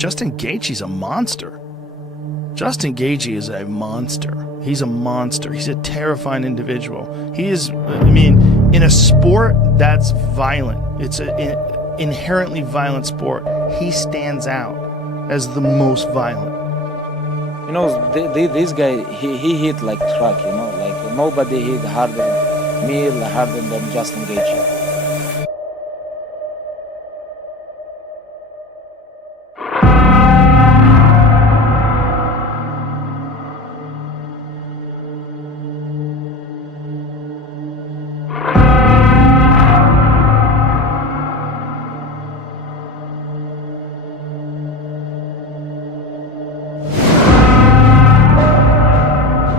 Justin Gaethje's a monster. Justin Gaethje is a monster. He's a monster. He's a terrifying individual. He is, I mean, in a sport that's violent, it's an inherently violent sport, he stands out as the most violent. You know, this guy, he hit like truck, you know, like nobody hit harder, harder than Justin Gaethje.